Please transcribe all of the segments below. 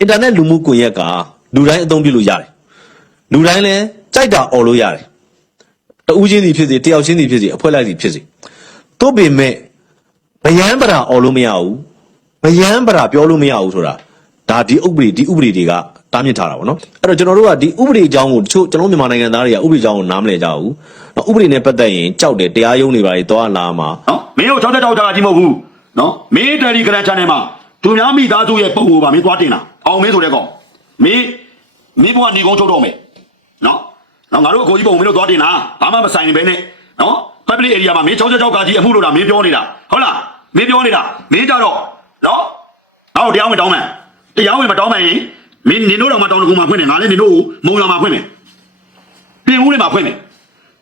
အင်တာနက်လူမှုကွန်ရက်ကလူတိုင်းအသုံးပြုလို့ရတယ်လူတိုင်းလည်းကြိုက်တာអော်လို့ရတယ်တဦးချင်းစီဖြစ်စေတယောက်ချင်းစီဖြစ်စေအဖွဲ့လိုက်စီဖြစ်စေသို့ပေမဲ့ဗယန်းပရာអော်လို့မရဘူးဗယန်းပရာပြောလို့မရဘူးဆိုတာဒါဒီဥပဒေဒီဥပဒေတွေကတားမြစ်ထားတာပေါ့နော်အဲ့တော့ကျွန်တော်တို့ကဒီဥပဒေအကြောင်းကိုတချို့ကျွန်တော်မြန်မာနိုင်ငံသားတွေကဥပဒေအကြောင်းကိုနားမလည်ကြဘူးနော်ဥပဒေနဲ့ပတ်သက်ရင်ကြောက်တယ်တရားရုံးတွေပါတွေသွားလာမှာနော်မင်းတို့၆၆ကြာကြီးမဟုတ်ဘူးနော်မင်းတယ်လီဂရမ် channel မှာ သူများမိသားစုရဲ့ပုံကိုပါမင်းသွားတင်တာအောင်မင်းဆိုတဲ့ကောင်မင်းမင်းဘဝနေကုန်းချုပ်တော့မယ်နော်နော်ငါတို့အကိုကြီးပုံမင်းတို့သွားတင်တာဘာမှမဆိုင်ပဲနဲ့နော် public area မှာမင်း၆၆ကြာကြီးအမှုလို့တာမင်းပြောနေတာဟုတ်လားမင်းပြောနေတာမင်းကြတော့နော်ငါတို့တရားဝင်တောင်းမှန်တရားဝင်မတောင်းမှန်ရင်မင်းနင်တို့တော့မတောင်းတကူမှာဖွင့်တယ်ငါလည်းနင်တို့ကိုမုံလာမှာဖွင့်မယ်ပြင်ဦးလေးမှာဖွင့်မယ်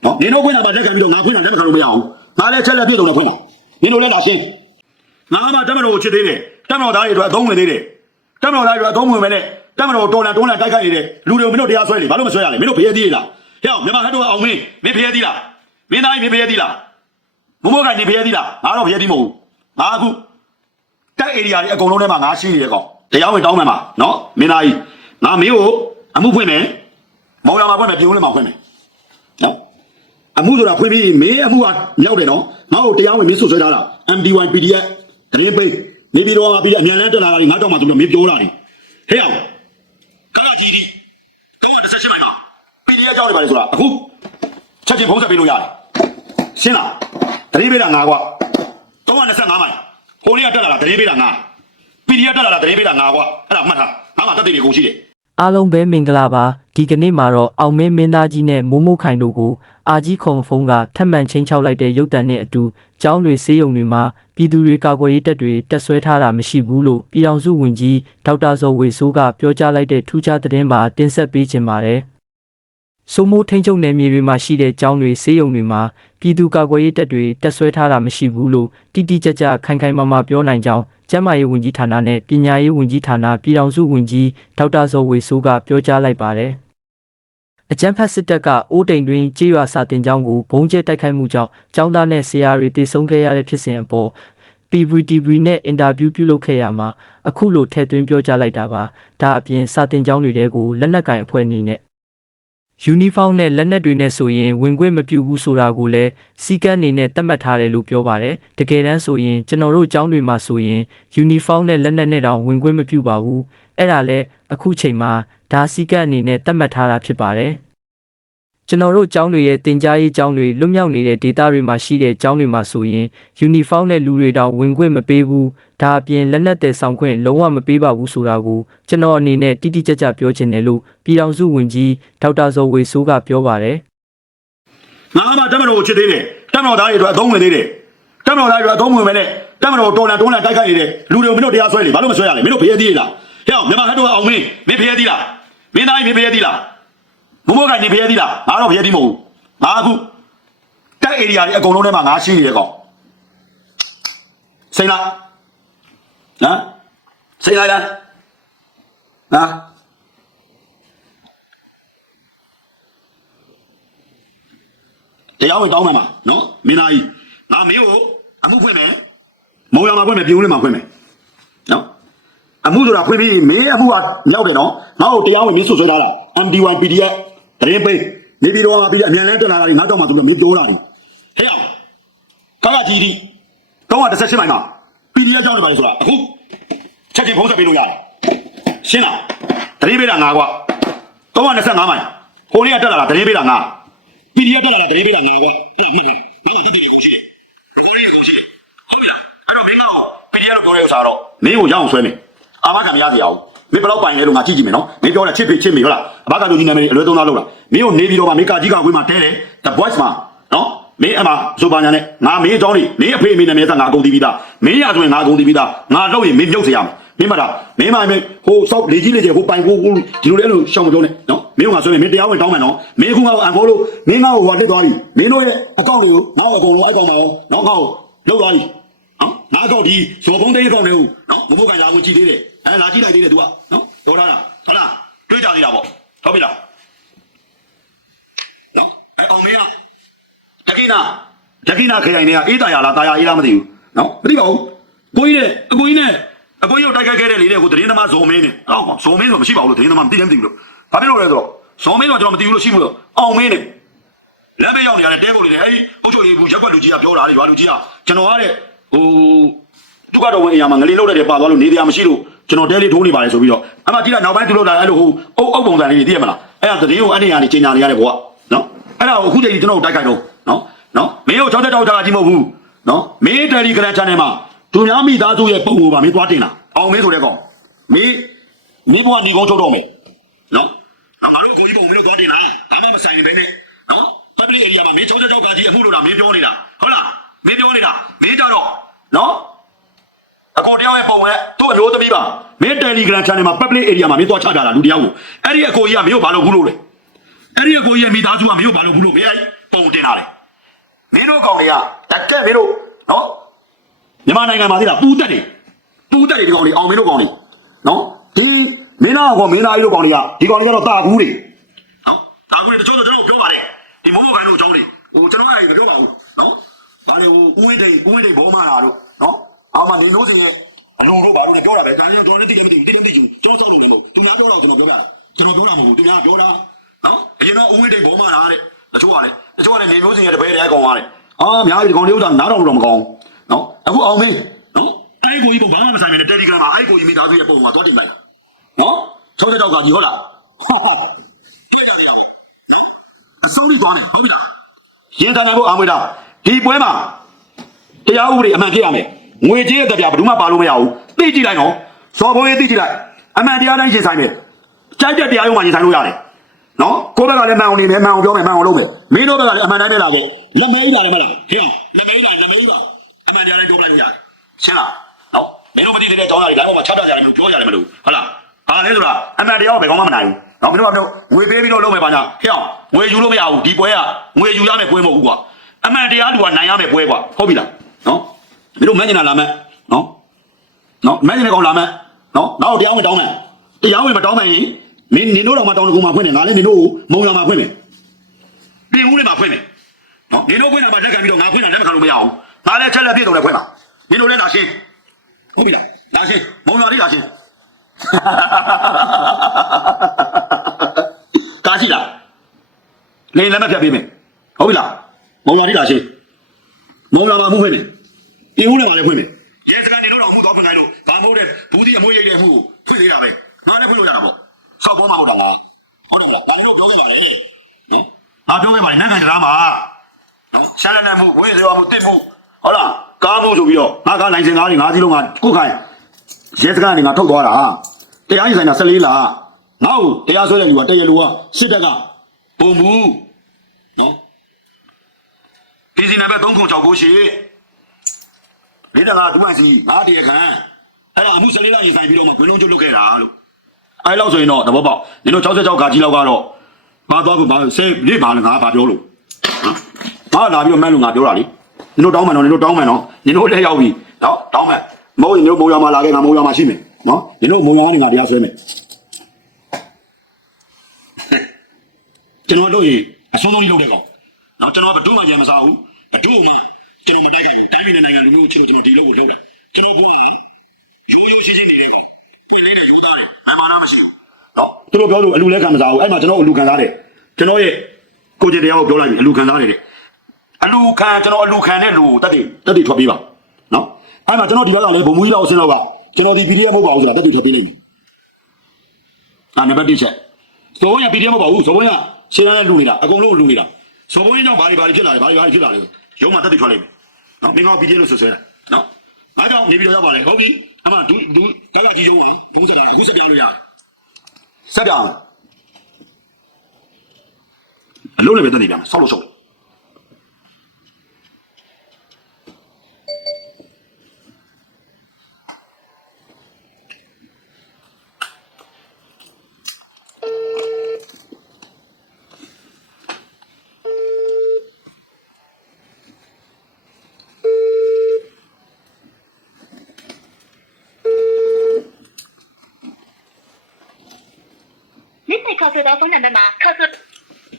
နော်နင်တို့ခွင့်တာပါတက်ခံပြီးတော့ငါခွင့်တာလက်မခံလို့မရအောင်ငါလည်းချက်လက်ပြည့်စုံတော့ခွင့်တာနင်တို့လည်းလာရှင်း ငါမှတက်မတော်ကိုချစ်သေးတယ်တက်မတော်သားတွေအတွက်အသုံးဝင်သေးတယ်တက်မတော်သားတွေအတွက်အသုံးဝင်မဲ့နဲ့တက်မတော်တော်လန်တွန်းလန်တိုက်ခိုက်နေတဲ့လူတွေကိုမင်းတို့တရားဆွဲလေဘာလို့မဆွဲရလဲမင်းတို့ဖျဲသေးလားဟဲ့အောင်မြန်မာဟတ်တို့အောင်မင်းမင်းဖျဲသေးလားမင်းသားကြီးမင်းဖျဲသေးလားမမိုးကနေဖျဲသေးလားငါတော့ဖျဲသေးမဟုတ်ဘူးငါအခုတက်ဧရိယာတွေအကုန်လုံးထဲမှာငါရှိနေတယ်ကောင်တရားဝင်တောင်းမယ်မှာနော်မင်းသားကြီးငါမင်းကိုအမှုဖွင့်မယ်မောင်ရမှာဖွင့်မယ်ပြုံးလည်းမှာဖွင့်မယ်နော်အမှုဆိုတာဖွင့်ပြီးမင်းအမှုကမြောက်တယ်နော်ငါ့ကိုတရားဝင်မင်းဆွဆွဲထားတာ MD1 PDF တရင်ပိတ်နေပြီးတော့ပြီးအမြန်လန်းတက်လာတာငါတော့မှသူတို့မင်းပြောတာတွေဟဲ့အောင်ကလာကြီးဒီကောင်း18မိုင်မှာ PDF ကြောက်နေပါလေဆိုတာအခုချက်ချင်းဖုံးဆက်ပေးလို့ရတယ်ရှင်းလားတရင်ပေးတာငါကွာ325မိုင်ဟိုနေ့ကတက်လာတာတရင်ပေးတာငါ PDF တက်လာတာတရင်ပေးတာငါကွာအဲ့ဒါမှတ်ထားငါမှတက်တဲ့တွေကုန်ရှိတယ် အားလုံးပဲမင်္ဂလာပါဒီကနေ့မှာတော့အောင်မင်းမင်းသားကြီးနဲ့မိုးမိုးခိုင်တို့ကိုအာကြီးခုံဖုံးကထပ်မံချင်းချောက်လိုက်တဲ့ရုပ်တံနဲ့အတူကျောင်းတွေဆေးရုံတွေမှာပြည်သူတွေကာကွယ်ရေးတပ်တွေတက်ဆွဲထားတာမရှိဘူးလို့ပြည်အောင်စုဝန်ကြီးဒေါက်တာဇော်ဝေဆိုးကပြောကြားလိုက်တဲ့ထူးခြားသတင်းပါတင်ဆက်ပေးခြင်းပါတယ်စိုးမိုးထိန်ချုပ်နယ်မြေတွေမှာရှိတဲ့ကျောင်းတွေဆေးရုံတွေမှာပြည်သူကာကွယ်ရေးတပ်တွေတက်ဆွဲထားတာမရှိဘူးလို့တိတိကျကျခိုင်ခိုင်မာမာပြောနိုင်ကြောင်း ကျန်းမာရေးဝန်ကြီးဌာနနဲ့ပညာရေးဝန်ကြီးဌာနပြည်ထောင်စုဝန်ကြီးဒေါက်တာဇော်ဝေဆိုးကပြောကြားလိုက်ပါတယ်။အကြမ်းဖက်စစ်တပ်ကအိုးတိမ်တွင်ကြေးရွာစာတင်ကျောင်းကိုဘုံကျဲတိုက်ခိုက်မှုကြောင့်ကျောင်းသားနဲ့ဆရာတွေတေဆုံးခဲ့ရတဲ့ဖြစ်စဉ်အပေါ် PVTV နဲ့အင်တာဗျူးပြုလုပ်ခဲ့ရမှာအခုလိုထည့်သွင်းပြောကြားလိုက်တာပါ။ဒါအပြင်စာတင်ကျောင်းတွေတဲကိုလက်နက်ကင်အဖွဲ့အနေနဲ့ ယူနီဖောင်းနဲ့လက်နက်တွေနဲ့ဆိုရင်ဝင်ခွင့်မပြုဘူးဆိုတာကိုလည်းစီကန်းအနေနဲ့သတ်မှတ်ထားတယ်လို့ပြောပါတယ်။တကယ်တမ်းဆိုရင်ကျွန်တော်တို့ကျောင်းတွေမှာဆိုရင်ယူနီဖောင်းနဲ့လက်နက်နဲ့တောင်ဝင်ခွင့်မပြုပါဘူး။အဲ့ဒါလည်းအခုချိန်မှာဒါစီကန်းအနေနဲ့သတ်မှတ်ထားတာဖြစ်ပါတယ်။ ကျွန်တော်တို့ကျောင်းတွေရဲ့တင် जा ရေးကျောင်းတွေလွတ်မြောက်နေတဲ့ဒေတာတွေမှာရှိတဲ့ကျောင်းတွေမှာဆိုရင်ယူနီဖောင်းနဲ့လူတွေတောင်ဝင်ခွင့်မပေးဘူး။ဒါအပြင်လက်နက်တဲ့ဆောင်ခွင့်လုံးဝမပေးပါဘူးဆိုတာကိုကျွန်တော်အနေနဲ့တိတိကျကျပြောချင်တယ်လို့ပြည်ထောင်စုဝန်ကြီးဒေါက်တာဇော်ဝေဆိုးကပြောပါတယ်ငါမှတက်မတော်ကိုချစ်သေးတယ်တက်မတော်သားတွေအတွက်အသုံးဝင်သေးတယ်တက်မတော်သားတွေအတွက်အသုံးဝင်မဲ့နဲ့တက်မတော်တော်လန်တွန်းလန်တိုက်ခိုက်နေတဲ့လူတွေကိုမင်းတို့တရားဆွဲလေဘာလို့မဆွဲရလဲမင်းတို့ဖျဲသေးလားဟဲ့အောင်မြန်မာဟတ်တို့အောင်မင်းမင်းဖျဲသေးလားမင်းသားကြီးမင်းဖျဲသေးလား မမိုးကနေဖျဲသေးလားငါတော့ဖျဲသေးမဟုတ်ဘူးငါအခုတက်ဧရိယာတွေအကုန်လုံးထဲမှာငါရှိနေတယ်ကောင်စိတ်လားဟမ်စိတ်လားလားဟာတရားဝင်တောင်းမှမှာနော်မင်းသားကြီးငါမင်းကိုအမှုဖွင့်မယ်မုံရမှာဖွင့်မယ်ပြုံးလေးမှာဖွင့်မယ်နော်အမှုဆိုတာဖွင့်ပြီးမင်းအမှုကမြောက်တယ်နော်ငါ့ကိုတရားဝင်မင်းဆွဆွဲထားတာ MD1 PDF တရင်ပိတ်နေပြီးတော့ပြီးအမြန်လန်းတက်လာတာဒီငါတော့မှသူကမင်းပြောတာဒီဟဲ့အောင်ကာကကြီးဒီ318မိုင်မှာ PDF ကြောင်းနေပါလေဆိုတာအခုချက်ချင်းဖုံးဆက်ပေးလို့ရတယ်ရှင်းလားတရင်ပေးတာငါကွာ325မိုင်ဟိုနေ့ကတက်လာတာတရင်ပေးတာငါ PDF တက်လာတာတရင်ပေးတာငါကွာအဲ့ဒါမှတ်တယ်ငါကတတိယကုန်ရှိတယ်ရောရီကုန်ရှိတယ်ဟုတ်ပြီလားအဲ့တော့မင်းကတော့ PDF တော့ပြောရဲဥစားတော့မင်းကိုရအောင်ဆွဲမယ်အာမခံမရစီအောင် မင်းဘယ်တော့ပိုင်လဲလို့ငါကြည့်ကြည့်မယ်နော်မင်းပြောတာချစ်ဖေချစ်မေဟုတ်လားအဘကတို့ဒီနာမည်အလွဲသုံးသားလုပ်လားမင်းကိုနေပြီးတော့မှမင်းကကြီးကဝေးမှာတဲတယ် the voice မှာနော်မင်းအမဆိုပါညာနဲ့ငါမင်းအကြောင်းလေးမင်းအဖေအမေနာမည်သက်ငါအကုန်တည်ပြီးသားမင်းရဆိုရင်ငါအကုန်တည်ပြီးသားငါတော့ရင်မင်းမြုပ်စေရမယ်မင်းမတာမင်းမမင်းဟိုစောက်လေကြီးလေကြီးဟိုပိုင်ကိုဒီလိုလေအဲ့လိုရှောင်းမပြောနဲ့နော်မင်းကငါဆိုရင်မင်းတရားဝင်တောင်းမယ်နော်မင်းအခုငါအန်ဖိုးလို့မင်းငါ့ကိုဟိုတက်သွားပြီမင်းတို့ရဲ့အကောင့်တွေကိုငါ့ကိုအကုန်လုံးအိုက်ကောင်မယ်နော်ငါ့ကိုလောက်သွားပြီ နော်ငါအကောင့်ဒီဇော်ဖုံးတဲ့အကောင့်တွေကိုနော်မဖို့ကညာကိုကြည့်သေးတယ်အဲလာကြည့်လိုက်သေးတယ် तू ကနော်တော်လာတာဟုတ်လားတွေးကြသေးတာပေါ့ဟုတ်ပြီလားနော်အဲအောင်မင်းကတကိနာတကိနာခရိုင်တွေကအေးတာရလားတာယာအေးလားမသိဘူးနော်မသိပါဘူးကိုကြီးနဲ့အကိုကြီးနဲ့အကိုကြီးကိုတိုက်ခိုက်ခဲ့တဲ့လေတဲ့ကိုသတင်းသမားဇော်မင်းနဲ့အောက်ဇော်မင်းဆိုမရှိပါဘူးလို့သတင်းသမားမသိတယ်မသိဘူးလို့ဘာဖြစ်လို့လဲဆိုတော့ဇော်မင်းကကျွန်တော်မသိဘူးလို့ရှိဘူးလို့အောင်မင်းနဲ့လမ်းမေးရောက်နေရတဲ့တဲကုန်လေးနဲ့အဲဒီအုတ်ချုပ်ရေးဘူးရက်ွက်လူကြီးကပြောတာလေရွာလူကြီးကကျွန်တော်ကတဲ့ ဟိုသူကတော့ဝင်အရာမှာငလေးလောက်တဲ့ပါသွားလို့နေတရားမရှိလို့ကျွန်တော်တဲလေးထိုးနေပါလေဆိုပြီးတော့အမှကြည့်လိုက်နောက်ပိုင်းသူလို့လာအဲ့လိုဟိုအုတ်အုတ်ပုံစံလေးတွေသိရမလားအဲ့ဒါသတင်းကိုအဲ့ဒီဟာနေချိန်ညာနေရတဲ့ဘွားနော်အဲ့ဒါကိုအခုချိန်ကြီးကျွန်တော်တိုက်ခိုက်တော့နော်နော်မင်းတို့66တောက်တာကြီးမဟုတ်ဘူးနော်မင်းတယ်လီဂရမ် channel မှာသူများမိသားစုရဲ့ပုံကိုပါမင်းသွားတင်တာအောင်မင်းဆိုတဲ့ကောင်မင်းမင်းဘွားနေကုန်းချုပ်တော့မယ်နော်ငါတို့ကိုကြီးပုံမင်းတို့သွားတင်တာဘာမှမဆိုင်ပဲနဲ့နော် public area မှာမင်း66ကကြီးအမှုလို့တာမင်းပြောနေတာဟုတ်လားမင်းပြောနေတာမင်းကြတော့ နော်အကောတရားရဲ့ပုံနဲ့သူ့အမျိုးသမီးပါမင်း Telegram channel မှာ public area မှာမင်းသွားချတာလူတရားကိုအဲ့ဒီအကိုကြီးကမင်းကိုဘာလို့ဘူးလို့လဲအဲ့ဒီအကိုကြီးရဲ့မိသားစုကမင်းကိုဘာလို့ဘူးလို့မင်းအဲ့ပုံတင်တာလေမင်းတို့ကောင်တွေကတက်ကက်မင်းတို့နော်မြန်မာနိုင်ငံမှာသိလားပူးတက်တယ်ပူးတက်တယ်ဒီကောင်တွေအောင်မင်းတို့ကောင်တွေနော်ဒီမင်းသားကောင်မင်းသားကြီးတို့ကောင်တွေကဒီကောင်တွေကတော့တာကူးတွေနော်တာကူးတွေတချို့တော့ကျွန်တော်ပြောပါတယ်ဒီမိုးမိုးခိုင်တို့အကြောင်းတွေဟိုကျွန်တော်အဲ့ဒါမပြောပါဘူးနော်ဘာလဲဟိုဦးဝင်းတိန်ဦးဝင်းတိန်ဘောမလာတို့နော် အောင်မနေလို့စင်ရဲ့အလုံးတို့ဘာလို့လဲပြောတာပဲဒါလည်းတော်တော်တိတိမသိဘူးတိတိမသိဘူးကျွန်တော်စောက်လို့လည်းမဟုတ်သူများပြောတော့ကျွန်တော်ပြောပြတာကျွန်တော်ပြောတာမဟုတ်ဘူးသူများပြောတာနော်အရင်တော့ဦးဝင်းတိန်ဘောမလာတဲ့တချို့ကလည်းတချို့ကလည်းနေလို့စင်ရဲ့တပည့်တဲကောင်သွားတယ်အာများကြီးဒီကောင်လေးဥစ္စာနားတော်လို့တော့မကောင်းနော်အခုအောင်မင်းနော်အဲ့ကိုကြီးပုံဘာမှမဆိုင်နဲ့တယ်လီဂရမ်မှာအဲ့ကိုကြီးမိသားစုရဲ့ပုံမှာသွားတင်လိုက်တာနော်၆ချက်တောက်ကကြီးဟုတ်လားအဆုံးကြီးသွားမယ်ဟုတ်ပြီလားရင်တန်နိုင်ဖို့အာမွေတာဒီပွဲမှာတရားဥပဒေအမှန်ဖြစ်ရမယ် ငွေကြေးရဲ့တက်ပြဘယ်သူမှပါလို့မရဘူးသိကြည့်လိုက်နော်စော်ဘိုးရေးသိကြည့်လိုက်အမှန်တရားတိုင်းရင်ဆိုင်မယ်ကြိုက်တဲ့တရားရုံးမှာရင်ဆိုင်လို့ရတယ်နော်ကိုယ့်ဘက်ကလည်းမှန်အောင်နေမယ်မှန်အောင်ပြောမယ်မှန်အောင်လုပ်မယ်မင်းတို့ဘက်ကလည်းအမှန်တိုင်းနဲ့လာခဲ့လက်မဲကြီးလာတယ်မလားဟင်းလက်မဲကြီးလာလက်မဲကြီးပါအမှန်တရားတိုင်းပြောလိုက်လို့ရတယ်ရှင်းလားနော်မင်းတို့မသိတဲ့အကြောင်းအရာတွေလမ်းပေါ်မှာချတတ်ကြတယ်မလို့ပြောကြတယ်မလို့ဟုတ်လားဟာလဲဆိုတာအမှန်တရားကိုဘယ်ကောင်းမှမနိုင်ဘူးနော်မင်းတို့ကမျိုးငွေပေးပြီးတော့လုပ်မယ်ပါညာဟင်းငွေယူလို့မရဘူးဒီပွဲကငွေယူရမယ်ပွဲမဟုတ်ဘူးကွာအမှန်တရားလူကနိုင်ရမယ်ပွဲကွာဟုတ်ပြီလားနော် မင်းတို့မန်းကျင်တာလာမယ်နော်နော်မန်းကျင်တဲ့ကောင်လာမယ်နော်နောက်တရားဝင်တောင်းမယ်တရားဝင်မတောင်းမယ်ရင်မင်းနင်တို့တော့မတောင်းတကူမှာဖွင့်တယ်ငါလည်းနင်တို့ကိုမုံရမှာဖွင့်မယ်ပြင်ဦးလေးမှာဖွင့်မယ်နော်နင်တို့ဖွင့်တာမှလက်ခံပြီးတော့ငါဖွင့်တာလက်မခံလို့မရအောင်ငါလည်းချက်လက်ပြည့်တော့လည်းဖွင့်ပါနင်တို့လည်းလာရှင်းဟုတ်ပြီလားလာရှင်းမုံရလေးလာရှင်းကားရှိလားနေလည်းမဖြတ်ပေးမယ်ဟုတ်ပြီလားမုံရလေးလာရှင်းမောင်လာပါမှုဖွင့်တယ်။ ဒီဦးလည်းမလည်းဖွင့်တယ်။ရဲစကန်နေတော့မှုတော့ဖွင့်လိုက်လို့ဘာမဟုတ်တဲ့ဘူးဒီအမွေးရိပ်တဲ့မှုကိုဖွင့်သေးတာပဲ။ငါလည်းဖွင့်လို့ရတာပေါ့။ဆောက်ပေါ်မှာဟုတ်တာလား။ဟုတ်တယ်မလား။ဒါလည်းတော့ပြောခဲ့ပါလေ။နော်။ငါပြောခဲ့ပါလေနန်းကန်တရားမှာနော်ရှာလနဲ့မှုဝိသေဝမှုတစ်မှုဟုတ်လား။ကားမှုဆိုပြီးတော့ငါကလိုင်စင်ကားတွေငါးစီးလုံးကကုတ်ခိုင်ရဲစကန်ကနေငါထုတ်သွားတာ။တရားရင်ဆိုင်တာ14လငါ့ကိုတရားဆွဲတဲ့လူကတရလူကစစ်တပ်ကပုံမှုနော်။ PC နံပါတ်3969ရှိ လေးတလားဒုမစီငါတရခံအဲ့ဒါအမှု14လရင်ဆိုင်ပြီးတော့မှခွင်းလုံးကျွတ်လုတ်ခဲ့တာလို့အဲ့လောက်ဆိုရင်တော့သဘောပေါက်နင်တို့66ခါကြီးလောက်ကတော့ဘာသွားဖို့ဘာဆဲလေးပါလားငါဘာပြောလို့ဟာလာပြီးတော့မှန်းလို့ငါပြောတာလေနင်တို့တောင်းမှန်တော့နင်တို့တောင်းမှန်တော့နင်တို့လက်ရောက်ပြီနော်တောင်းမှန်မဟုတ်ရင်နင်တို့မုံရမှာလာခဲ့ငါမုံရမှာရှိမယ်နော်နင်တို့မုံရကနေငါတရားဆွဲမယ်ကျွန်တော်တို့ရေအဆုံးဆုံးကြီးလုပ်တဲ့ကောင်နော်ကျွန်တော်ကဘဒုမှရံမစားဘူးဘဒုမှ ကျွန်တော်မတိုက်ဘူးတိုင်းပြည်နိုင်ငံလူမျိုးချင်းချင်းဒီလောက်ကိုလုပ်တာကျွန်တော်တို့ကရိုးရိုးရှင်းရှင်းနေတဲ့ကောင်ဒီနေ့ယူသားတယ်အမှန်တော့မရှိဘူးနော်သူတို့ပြောလို့အလူလဲခံမစားဘူးအဲ့မှာကျွန်တော်အလူခံစားတယ်ကျွန်တော်ရဲ့ကိုကျင်တရားကိုပြောလိုက်ပြီအလူခံစားတယ်တဲ့အလူခံကျွန်တော်အလူခံတဲ့လူတက်တည်တက်တည်ထွက်ပေးပါနော်အဲ့မှာကျွန်တော်ဒီဘက်ကလည်းဘုံမူကြီးလောက်ဆင်းတော့ကကျွန်တော်ဒီ PDF မဟုတ်ပါဘူးဆိုတာတက်တည်ထည့်ပေးနေပြီအာနံပါတ်1ချက်ဇောဘုံရ PDF မဟုတ်ပါဘူးဇောဘုံရရှင်းရတဲ့လူနေတာအကုန်လုံးလူနေတာဇောဘုံရကြောင့်ဘာတွေဘာတွေဖြစ်လာလဲဘာတွေဘာတွေဖြစ်လာလဲရုံးမှာတက်တည်ထွက်လိမ့်မယ် နော်မင်းက PDF လို့ဆွဆွဲတာနော်အားကြောင့်နေပြီးတော့ရောက်ပါလေဟုတ်ပြီအမှဒူဒူတက်ကကြီးရုံးကဒူးစတာအခုစက်ပြောင်းလို့ရတယ်စက်ပြောင်းအလုံးလည်းပဲတက်တည်ပြန်မယ်ဆောက်လို့ရှုပ်တ ယ်ပေါ်ဖုန်းနံပါတ်မှာထပ်ဆွ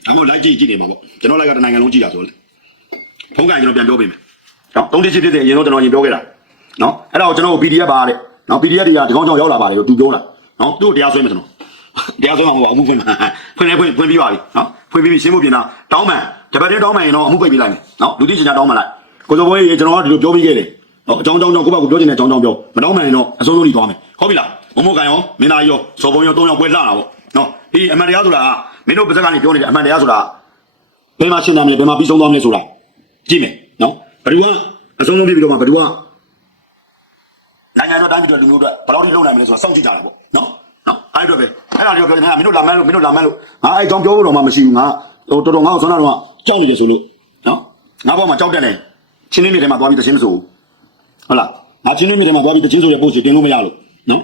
အခုလိုက်ကြည့်ကြည့်နေမှာပေါ့ကျွန်တော်လိုက်ကတနိုင်ငံလုံးကြည့်တာဆိုလေဖုန်းကန်ကျွန်တော်ပြန်ပြောပေးမယ်နော်သုံးတိချစ်ဖြစ်တဲ့အရင်ဆုံးကျွန်တော်ရင်ပြောခဲ့တာနော်အဲ့ဒါကိုကျွန်တော် PDF ပါတဲ့နော် PDF တွေကဒီကောင်ကြောင့်ရောက်လာပါတယ်လို့သူပြောတာနော်သူ့တရားဆွဲမယ်ကျွန်တော်တရားဆွဲမှာမဟုတ်ဘူးအမှုဖွင့်ဖွင့်လဲဖွင့်ဖွင့်ပြီးပါပြီနော်ဖွင့်ပြီးပြီရှင်းဖို့ပြင်တာတောင်းပန်တပတ်တည်းတောင်းပန်ရင်တော့အမှုပိတ်ပြီးလိုက်မယ်နော်လူတိချစ်ချာတောင်းပန်လိုက်ကိုစိုးဘွေးရေကျွန်တော်ကဒီလိုပြောပြီးခဲ့တယ်နော်အကြောင်းအကြောင်းကြောင့်ကိုယ့်ဘက်ကိုပြောချင်တဲ့အကြောင်းအကြောင်းပြောမတောင်းပန်ရင်တော့အစိုးဆုံးညီသွားမယ်ဟုတ်ပြီလားမမို့ကန်ရောမင်းသားရောစော်ပုံရော၃ယောက်ပွဲလှတာပေါ့ နော်ဒီအမှန်တရားဆိုတာကမင်းတို့ပါဇက်ကနေပြောနေတဲ့အမှန်တရားဆိုတာဘယ်မှာရှင်းနိုင်မလဲဘယ်မှာပြီးဆုံးသွားမလဲဆိုတာကြည့်မယ်နော်ဘယ်သူကအဆုံးဆုံးပြပြီးတော့မှဘယ်သူကနိုင်ငံတော်တိုင်းပြည်တော်လူမျိုးတွေဘယ်လောက်ထိလုံနိုင်မလဲဆိုတာစောင့်ကြည့်ကြတာပေါ့နော်နော်အဲ့တော့ပဲအဲ့ဒါပြောပြောနေတာမင်းတို့လာမန်းလို့မင်းတို့လာမန်းလို့ငါအဲ့ကြောင့်ပြောဖို့တော့မှမရှိဘူးငါဟိုတော်တော်ငါ့ကိုဆွမ်းနာတော့ကြောက်နေတယ်ဆိုလို့နော်ငါဘောမှာကြောက်တယ်လေချင်းလေးမြေထဲမှာသွားပြီးတချင်းမဆိုဘူးဟုတ်လားငါချင်းလေးမြေထဲမှာသွားပြီးတချင်းဆိုတဲ့ပို့စီတင်လို့မရလို့နော်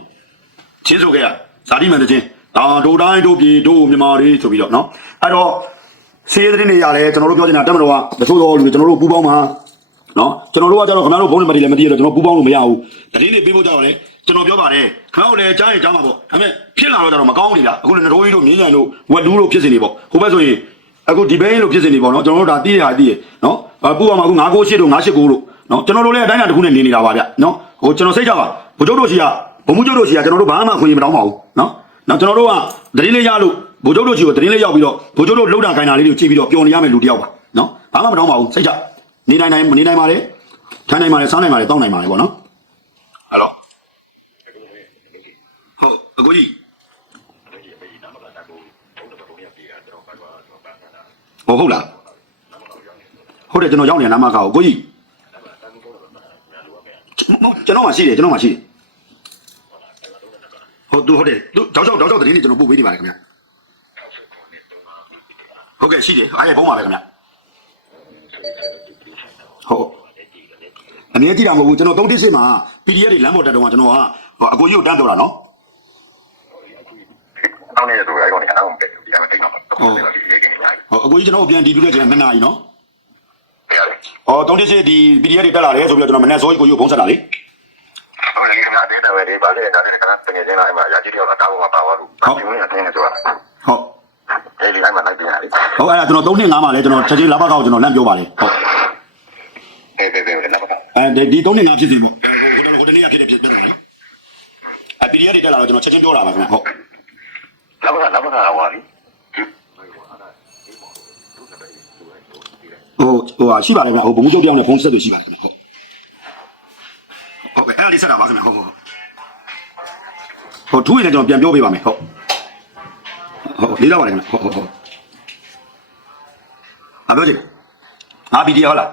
ချင်းဆိုခဲ့ရဇာတိမှန်တချင်း အာတို့တိုင်းတို့ပြည်တို့မြန်မာတွေဆိုပြီးတော့နော်အဲ့တော့စီးရဲတဲ့နေရလဲကျွန်တော်တို့ပြောချင်တာတက်မတော်ကတချို့တော်လူတွေကျွန်တော်တို့ပူပေါင်းမှာနော်ကျွန်တော်တို့ကကြတော့ခင်ဗျားတို့ဘုန်းတွေမတည်လည်းမတည်ရတော့ကျွန်တော်ပူပေါင်းလို့မရဘူးတတိလေးပေးဖို့ကြတော့လေကျွန်တော်ပြောပါတယ်ခင်ဗျားတို့လည်းကြားရင်ကြားမှာပေါ့ဒါပေမဲ့ဖြစ်လာတော့ကြတော့မကောင်းဘူးလေအခုလည်းနှတော်ကြီးတို့မြင်းကြံတို့ဝက်လူးတို့ဖြစ်စင်နေပေါ့ဟိုဘက်ဆိုရင်အခုဒီဘင်းလို့ဖြစ်စင်နေပေါ့နော်ကျွန်တော်တို့ဒါတီးရဟာတီးရနော်ပူအောင်မှာအခု9ကို8တို့9 8ကိုလို့နော်ကျွန်တော်တို့လည်းအတိုင်းအတာတစ်ခုနဲ့နေနေတာပါဗျနော်ဟိုကျွန်တော်စိတ်ကြပါဘုချုပ်တို့ရှိကဘုံမှုချုပ်တို့ရှိကကျွန်တော်တို့ဘာမှခွင့်ရမတောင်းပါဘူးနော် နော်ကျွန်တော်တို့ကတတိလေးရလို့ဘုချုပ်တို့ရှိကိုတတိလေးရောက်ပြီးတော့ဘုချုပ်တို့လှုပ်တာခိုင်းတာလေးတွေကိုကြည့်ပြီးတော့ပျော်နေရမယ်လူတယောက်ပါနော်ဘာမှမတောင်းပါဘူးစိတ်ကြနေနိုင်နိုင်မနေနိုင်ပါလေထိုင်နိုင်ပါလေစားနိုင်ပါလေတောက်နိုင်ပါလေပေါ့နော်ဟယ်လိုဟုတ်အကိုကြီးဟုတ်ဟုတ်လားဟုတ်တယ်ကျွန်တော်ရောက်နေတာနာမခါကိုကိုကြီးဟုတ်ကျွန်တော်မှရှိတယ်ကျွန်တော်မှရှိတယ် ဟုတ်သူဟုတ်တယ်သူတောက်ချောက်တောက်ချောက်တည်းနေကျွန်တော်ပို့ပေးနေပါတယ်ခင်ဗျဟုတ်ကဲ့ရှိတယ်အားရဖုန်းပါပဲခင်ဗျဟုတ်အနေနဲ့ကြည့်တာမဟုတ်ဘူးကျွန်တော်3တစ်စစ်မှာ PDF တွေလမ်းပေါ်တက်တော့ကကျွန်တော်ကဟိုအကိုကြီးကိုတန်းပြောတာနော်တောင်းနေတဲ့သူအဲ့ကောင်ကြီးအနောက်ကိုပြဒီအမတိတ်တော့တော့တယ်လို့ရေးနေကြတယ်ဟိုအကိုကြီးကျွန်တော်ကိုပြန်ဒီလူတဲ့ကျွန်တော်နှစ်နာရီနော်။ပြရတယ်ဟော3တစ်စစ်ဒီ PDF တွေတက်လာတယ်ဆိုပြီးတော့ကျွန်တော်မနေ့စောကြီးကိုကြီးကိုဖုန်းဆက်တာလေ။ဟုတ်ကဲ့ငါတင်းတယ်ပဲဒီ ဘာလဲတာနဲ့ကနတကယ်ချင်းလာအဲ့မှာရာကြီးတယောက်လာတောင်းမှာပါသွားလို့။ဒီမင်းကတင်းနေဆိုတာဟုတ်။အဲ့ဒီအဲ့မှာလိုက်ပြန်ရတယ်ဟုတ်အဲ့ဒါကျွန်တော်3နှစ်5မှာလဲကျွန်တော်ချက်ချင်းလာဘကောက်ကျွန်တော်လမ်းပြောပါလေဟုတ်။အေးပေးပေးလည်းနောက်ပါအဲဒီ3နှစ်5ဖြစ်စီပေါ့ဟိုဟိုတနေ့ကဖြစ်တယ်ဖြစ်တယ်လေအ PDF တွေတက်လာတော့ကျွန်တော်ချက်ချင်းပြောတာပါခင်ဗျဟုတ်။နောက်ပါနောက်ပါဟောလीဟိုဟိုဟာရှိပါတယ်ဗျဟိုဘုံကျုပ်ပြောင်းနဲ့ဖုန်းဆက်တွေရှိပါတယ်ခင်ဗျဟုတ်ဟုတ်ကဲ့အဲ့ဒါလေးဆက်တာပါခင်ဗျဟုတ်ဟုတ် ဟိုထူးရင်လည်းကျွန်တော်ပြန်ပြောပေးပါမယ်ဟုတ်ဟုတ်လေးလာပါတယ်ခင်ဗျဟုတ်ဟုတ်ဟုတ်အပြောကြည့်အာ PDF ဟုတ်လား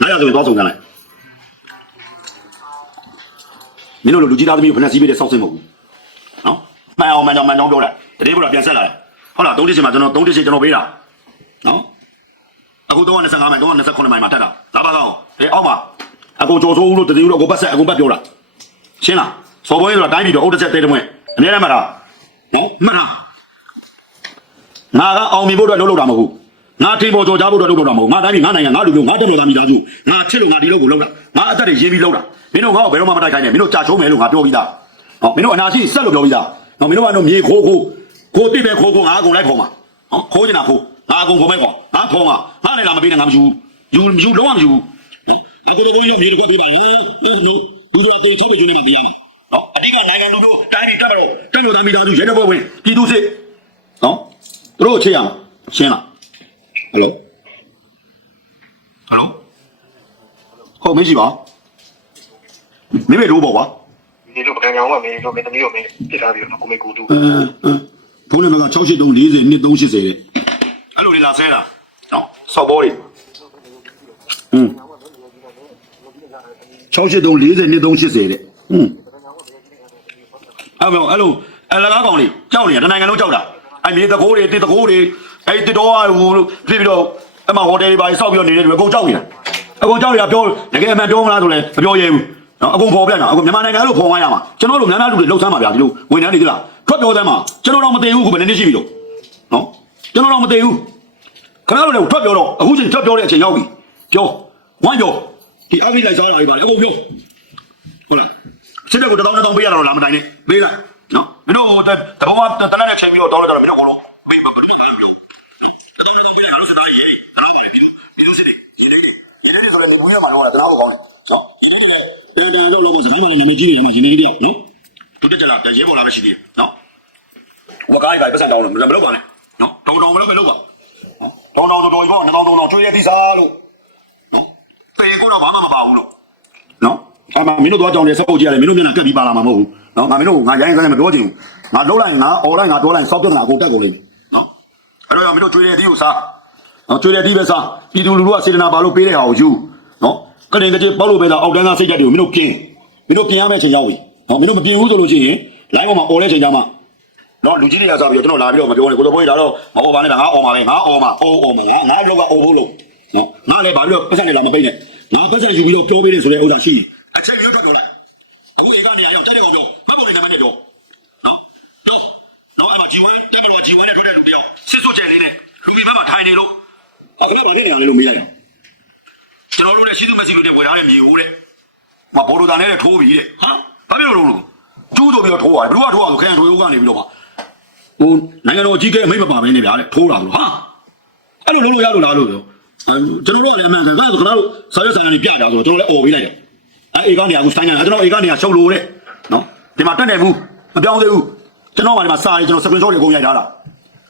လာရဆိုတော့ဆုံးကြလိုက်မင်းတို့လူကြီးသားသမီးကိုဖက်စီးပေးတဲ့စောက်စင်မဟုတ်ဘူးနော်မှန်အောင်မှန်အောင်မှန်အောင်ပြောတာတတိယဘုရားပြန်ဆက်လာတယ်ဟုတ်လား၃တစ်ချိန်မှာကျွန်တော်၃တစ်ချိန်ကျွန်တော်ပေးတာနော်အခု325မိုင်329မိုင်မှာတက်တာလာပါကောင်အေးအောက်မှာအကိုကြော်ဆိုးဦးလို့တတိယလို့အကိုပတ်ဆက်အကိုပတ်ပြောတာရှင်းလား စော်ဘွေးဆိုတာတိုင်းပြည်တော့အုတ်တစ်ချက်သေးတယ်မွဲ့အနေနဲ့မှတ်တာနော်မှတ်တာငါကအောင်မြင်ဖို့အတွက်လှုပ်လှုပ်တာမဟုတ်ဘူးငါထိန်ပေါ်ကြော်ကြဖို့အတွက်လှုပ်လှုပ်တာမဟုတ်ငါတိုင်းပြည်ငါနိုင်ငံငါလူမျိုးငါတက်တော်သားမိသားစုငါချစ်လို့ငါဒီလောက်ကိုလှုပ်တာငါအသက်တွေရင်းပြီးလှုပ်တာမင်းတို့ငါ့ကိုဘယ်တော့မှမတိုက်ခိုင်းနဲ့မင်းတို့ကြာချုံးမယ်လို့ငါပြောပြီးသားဟောမင်းတို့အနာရှိဆက်လို့ပြောပြီးသားဟောမင်းတို့ကတော့မြေခိုးခိုးကိုတိပဲခိုးခိုးငါအကုန်လိုက်ဖော်မှာဟောခိုးနေတာခိုးငါအကုန်ဖော်မဲ့ကွာငါဖော်မှာငါလည်းလာမပေးနဲ့ငါမယူယူယူလုံးဝမယူနော်အခုတော့ဘုန်းကြီးမြေတစ်ခွက်ပေးပါလားနော်ဘူးတို့တေချောက်ပဲကျွနေမှာပြရမှာ နော်အဓိကနိုင်ငံလူမျိုးတိုင်းပြည်တက်တော့တက်လို့သားမိသားစုရဲတပ်ဖွဲ့ဝင်ပြည်သူစစ်နော်သူတို့ချေရမှာရှင်းလားဟယ်လိုဟယ်လိုဟုတ်မေးကြည့်ပါမိမေလို့ပေါ့ကွာ ။ဒီလိုပကံကြောင်ကမင်းတို့မင်းသမီးကိုမင်းပြစ်ထားပြီးတော့ကိုမေကူတူ အဲဖုန်းနံပါတ်က68340 2380တဲ့အဲ့လိုလေလာဆဲတာနော်စော်ဘောလေးอืม68340 2380တဲ့อืม အဲ့မေအဲ့လိုအလကားကောင်လေးကြောက်နေတာတနိုင်ငံလုံးကြောက်တာအဲ့မြေတကိုးတွေတစ်တကိုးတွေအဲ့တစ်တော်ဟိုပြပြီးတော့အမဟိုတယ်တွေပါစောက်ပြီးတော့နေတဲ့လူအကုန်ကြောက်နေတာအကုန်ကြောက်နေတာပြောတကယ်အမှန်ပြောမလားဆိုလဲမပြောရဲဘူးနော်အကုန်ပေါ်ပြနေတာအကုန်မြန်မာနိုင်ငံလို့ပေါ်သွားရမှာကျွန်တော်တို့များများလူတွေလှုပ်ဆန်းပါဗျာဒီလိုဝန်ထမ်းတွေကြလားထွက်ပြောသမ်းမှာကျွန်တော်တော့မသိဘူးခုဘယ်နည်းနည်းရှိပြီလို့နော်ကျွန်တော်တော့မသိဘူးခင်ဗျားတို့လည်းထွက်ပြောတော့အခုချိန်ထွက်ပြောတဲ့အချိန်ရောက်ပြီပြောဝမ်းပြောဒီအဂိလိုက်စားတာတွေပါလေအကုန်ပြောဟုတ်လား စစ်တပ်ကတောင်းတောင်းပေးရတော့လားမတိုင်းနဲ့ပေးလိုက်နော်မင်းတို့တဘောကတနက်နဲ့ချိန်ပြီးတော့တောင်းလိုက်တော့မင်းတို့ကတော့ပေးမဘူးလို့ပြောပြောတနက်နဲ့ပြန်လို့စတာရေးတယ်အားလည်းဒီလိုစစ်တယ်ရေးတယ်ရေးတယ်ဆိုတော့နေမွေးရမှာတော့တရားကိုကောင်းတယ်နော်ရေးတယ်တန်လောက်လောက်ပေါ့စကိုင်းမှာလည်းနာမည်ကြီးနေတယ်မှာရှင်နေတယောက်နော်သူတက်ကြလာရဲပေါ်လာပဲရှိသေးတယ်နော်ဝကားကြီးပဲပတ်စံတောင်းလို့မလုပ်ပါနဲ့နော်တောင်းတောင်းမလုပ်ပဲလုပ်ပါတောင်းတောင်းတော်တော်ကြီးပေါ့နှောင်းတောင်းတောင်းချွေးရသီးစားလို့နော်တေကိုတော့ဘာမှမပါဘူးလို့နော် အမမင်းတို့တော့ကြောင်တယ်စပုတ်ကြီးရတယ်မင်းတို့မျက်နှာကက်ပြီးပါလာမှာမဟုတ်ဘူးနော်ငါမင်းတို့ငါရိုင်းစမ်းမပြောချင်ဘူးငါလုံးလိုက်ငါអော်လိုက်ငါတွားလိုက်စောက်ပြဿနာအကုန်တက်ကုန်လိမ့်မယ်နော်အဲ့တော့မင်းတို့ချွေးရသီးကိုစားနော်ချွေးရသီးပဲစားပြည်သူလူထုကစေတနာပါလို့ပေးတဲ့ဟာကိုယူနော်ကရင်ကကြီးပေါ့လို့ပဲလားအောက်တန်းကစိတ်ဓာတ်တွေကိုမင်းတို့ပြင်မင်းတို့ပြင်ရမယ့်ချိန်ရောက်ပြီနော်မင်းတို့မပြင်ဘူးဆိုလို့ရှိရင် line ပေါ်မှာអော်တဲ့ချိန်ကျမှနော်လူကြီးတွေကစားပြီးတော့ကျွန်တော်လာပြီးတော့မပြောနဲ့ကိုတော်ဘွေးဒါတော့မဟုတ်ပါနဲ့ငါအော်မှာပဲငါအော်မှာအော်အော်မှာငါငါလောကအော်ဖို့လို့နော်ငါလည်းဘာလို့ပတ်စံနေလာမပိတ်နဲ့ငါပတ်စံယူပြီးတော့ပြောပေးတယ်ဆိုတဲ့ဥစ္စာရှိရင် အချိန်မျိုးထွက်ပြောလိုက်အခုဧကနေရာရောက်တက်တဲ့ကောင်ပြောမှတ်ပုံနေနာမည်နဲ့ပြောနော်နော်နော်အဲ့တော့ဂျီဝဲတက်ကတော့ဂျီဝဲနဲ့ထွက်တဲ့လူတယောက်စစ်စွတ်ကျဲလေးနဲ့လူကြီးဘက်မှာထိုင်နေလို့အခုလည်းဗာနေနေအောင်လေးလို့မေးလိုက်တယ်ကျွန်တော်တို့လည်းရှိသူမရှိလို့တဲ့ဝယ်ထားတဲ့မြေဟိုးတဲ့မဘောလိုတန်နဲ့ထိုးပြီးတဲ့ဟာဘာဖြစ်လို့လို့ကျူးတို့ပြီးတော့ထိုးရတယ်ဘလူကထိုးရဆိုခရံထိုးရုံကနေပြီးတော့မှဟိုနိုင်ငံတော်အကြီးကဲအမိတ်မပါဘဲနေဗျာတဲ့ထိုးတာလို့ဟာအဲ့လိုလုံးလို့ရလို့လားလို့ပြောအဲကျွန်တော်တို့ကလည်းအမှန်ကန်ဒါဆိုခဏတို့ဆာရွက်ဆိုင်ကနေပြကြဆိုတော့ကျွန်တော်လည်းអော်ပေးလိုက်တယ် အဲအေကနေအခုစတိုင်းညာကျွန်တော်အေကနေကရှုပ်လို့တဲ့နော်ဒီမှာတက်နေဘူးမပြောင်းသေးဘူးကျွန်တော်ကဒီမှာစာရီကျွန်တော်စပင်ရှော့တွေအကုန်ရိုက်ထားတာ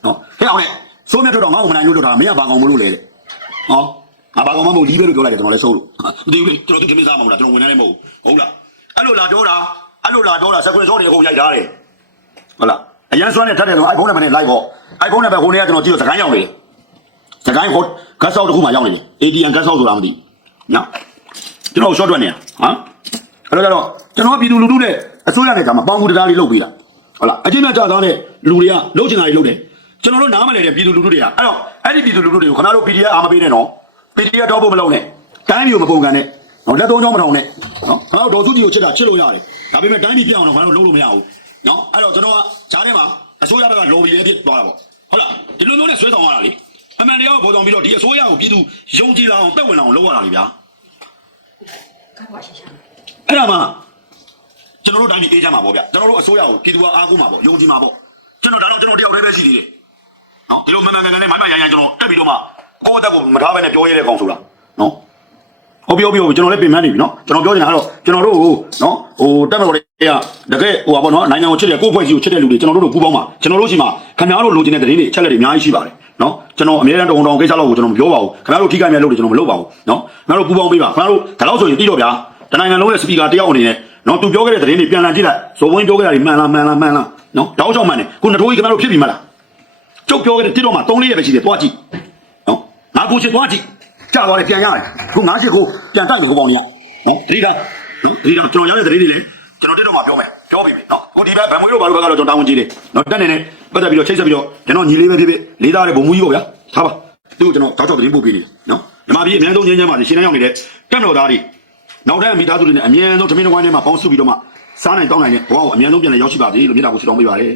နော်ဟဲ့အောင်လေစိုးမြတ်တို့တော့ငါ့ကိုမနိုင်လို့လို့ထားမင်းကဘာကောင်မလို့လေတဲ့ဟောငါဘာကောင်မမဟုတ်လီးပဲလို့ပြောလိုက်တယ်ကျွန်တော်လည်းစိုးလို့မသိဘူးကျွန်တော်သူသမီးစားမှာမဟုတ်လားကျွန်တော်ဝင်နေတယ်မဟုတ်ဟုတ်လားအဲ့လိုလာတော့တာအဲ့လိုလာတော့တာစပင်ရှော့တွေအကုန်ရိုက်ထားတယ်ဟုတ်လားအရန်စွမ်းနဲ့ထပ်တယ်ဆို iPhone နဲ့မနဲ့ live ပေါ့ iPhone နဲ့ပဲဟိုနေ့ကကျွန်တော်ကြည့်တော့စကိုင်းရောက်နေတယ်စကိုင်းဟိုဂတ်ဆောက်တစ်ခုမှရောက်နေတယ် ATM ဂတ်ဆောက်ဆိုတာမသိနော် ကျွန်တော် short ထွက်နေတာဟမ်အဲ့တော့ကျွန်တော်ပြည်သူလူထုနဲ့အစိုးရနဲ့ကမှပေါင်းကူတရားလေးလုပ်ပေးတာဟုတ်လားအချင်းနဲ့ကြာသားတဲ့လူတွေကလုပ်ချင်တာတွေလုပ်တယ်ကျွန်တော်တို့နားမလည်တဲ့ပြည်သူလူထုတွေကအဲ့တော့အဲ့ဒီပြည်သူလူထုတွေကိုခဏတို့ PDF အားမပေးနဲ့နော် PDF တော့ဖို့မလုပ်နဲ့တိုင်းပြည်ကိုမပုံကန်နဲ့နော်လက်သုံးချောင်းမထောင်နဲ့နော်ခဏတို့ဒေါ်စုကြည့်ကိုချစ်တာချစ်လို့ရတယ်ဒါပေမဲ့တိုင်းပြည်ပြအောင်တော့ခဏတို့လုပ်လို့မရဘူးနော်အဲ့တော့ကျွန်တော်ကဂျားထဲမှာအစိုးရဘက်က lobby လေးဖြစ်သွားတာပေါ့ဟုတ်လားဒီလိုမျိုးနဲ့ဆွဲဆောင်ရတာလေအမှန်တရားကိုပေါ်ဆောင်ပြီးတော့ဒီအစိုးရကိုပြည်သူယုံကြည်လာအောင်တက်ဝင်လာအောင်လုပ်ရတာလေဗျာ ကောက်ပါရှာရှာအဲ့ဒါမှကျွန်တော်တို့တိုင်းပြည်အေးချမ်းမှာပေါ့ဗျကျွန်တော်တို့အစိုးရကိုပြည်သူကအားကိုးမှာပေါ့ယုံကြည်မှာပေါ့ကျွန်တော်ဒါတော့ကျွန်တော်တယောက်တည်းပဲရှိသေးတယ်နော်ဒီလိုမမှန်ကန်ကန်နဲ့မိုင်းမရိုင်းရိုင်းကျွန်တော်တက်ပြီးတော့မှကိုယ့်အသက်ကိုမထားဘဲနဲ့ပြောရတဲ့ကောင်ဆိုတာနော်ဟုတ်ပြောပြောကျွန်တော်လည်းပြင်မှန်းနေပြီနော်ကျွန်တော်ပြောနေတာကတော့ကျွန်တော်တို့ကိုနော်ဟိုတက်မတော်တွေကတကယ်ဟိုပါပေါ့နော်နိုင်ငံကိုချစ်တဲ့ကိုယ့်အဖွဲ့ကြီးကိုချစ်တဲ့လူတွေကျွန်တော်တို့တို့ပူးပေါင်းပါကျွန်တော်တို့ရှိမှာခင်ဗျားတို့လိုချင်တဲ့သတင်းတွေအချက်လက်တွေအများကြီးရှိပါတယ် နော်ကျွန်တော်အများအားတုံတုံကိစ္စလောက်ကိုကျွန်တော်မပြောပါဘူးခင်ဗျားတို့ထိခိုက်များလို့ကျွန်တော်မလုပ်ပါဘူးနော်ခင်ဗျားတို့ပူပေါင်းပေးပါခင်ဗျားတို့ဒါတော့ဆိုရင်ပြီးတော့ဗျာတနိုင်ငံလုံးရဲ့စပီကာတယောက်အနေနဲ့နော်သူပြောခဲ့တဲ့သတင်းတွေပြန်လာကြည့်လိုက်ဇော်ဝင်းပြောခဲ့တာတွေမှန်လားမှန်လားမှန်လားနော်တောက်ချောက်မှန်တယ်ခုနှစ်ထိုးကြီးခင်ဗျားတို့ဖြစ်ပြီမလားကျုပ်ပြောခဲ့တဲ့တိတော့မှ၃လေးရက်ပဲရှိတယ်သွားကြည့်နော်ငါကိုချစ်သွားကြည့်ကြာသွားတယ်ပြန်ရတယ်ခုငါချစ်ကိုပြန်တိုက်လို့ကိုပေါင်းနေရနော်တတိတာနော်တတိတာကျွန်တော်ရတဲ့သတင်းတွေလည်းကျွန်တော်တိတော့မှပြောမယ် ပြောပြီပြီနော်ခုဒီဘက်ဗန်မွေးတို့ဘာလို့ဘက်ကတော့ကျွန်တော်တာဝန်ကြီးတယ်နော်တက်နေနေပတ်သက်ပြီးတော့ချိတ်ဆက်ပြီးတော့ကျွန်တော်ညီလေးပဲဖြစ်ဖြစ်လေးသားတဲ့ဘုံမူကြီးပေါ့ဗျာထားပါသူ့ကိုကျွန်တော်တောက်ချောက်တရင်ပို့ပေးနေတယ်နော်ဒီမှာပြီးအများဆုံးချင်းချင်းပါရှင်းနေရောက်နေတဲ့တက်တော်သားတွေနောက်ထပ်မိသားစုတွေနဲ့အများဆုံးသမင်းတစ်ဝိုင်းထဲမှာပေါင်းစုပြီးတော့မှစားနိုင်တောင်းနိုင်တဲ့ဘဝကိုအများဆုံးပြန်လည်ရောက်ရှိပါစေလို့မြတ်တာကိုဆုတောင်းပေးပါတယ်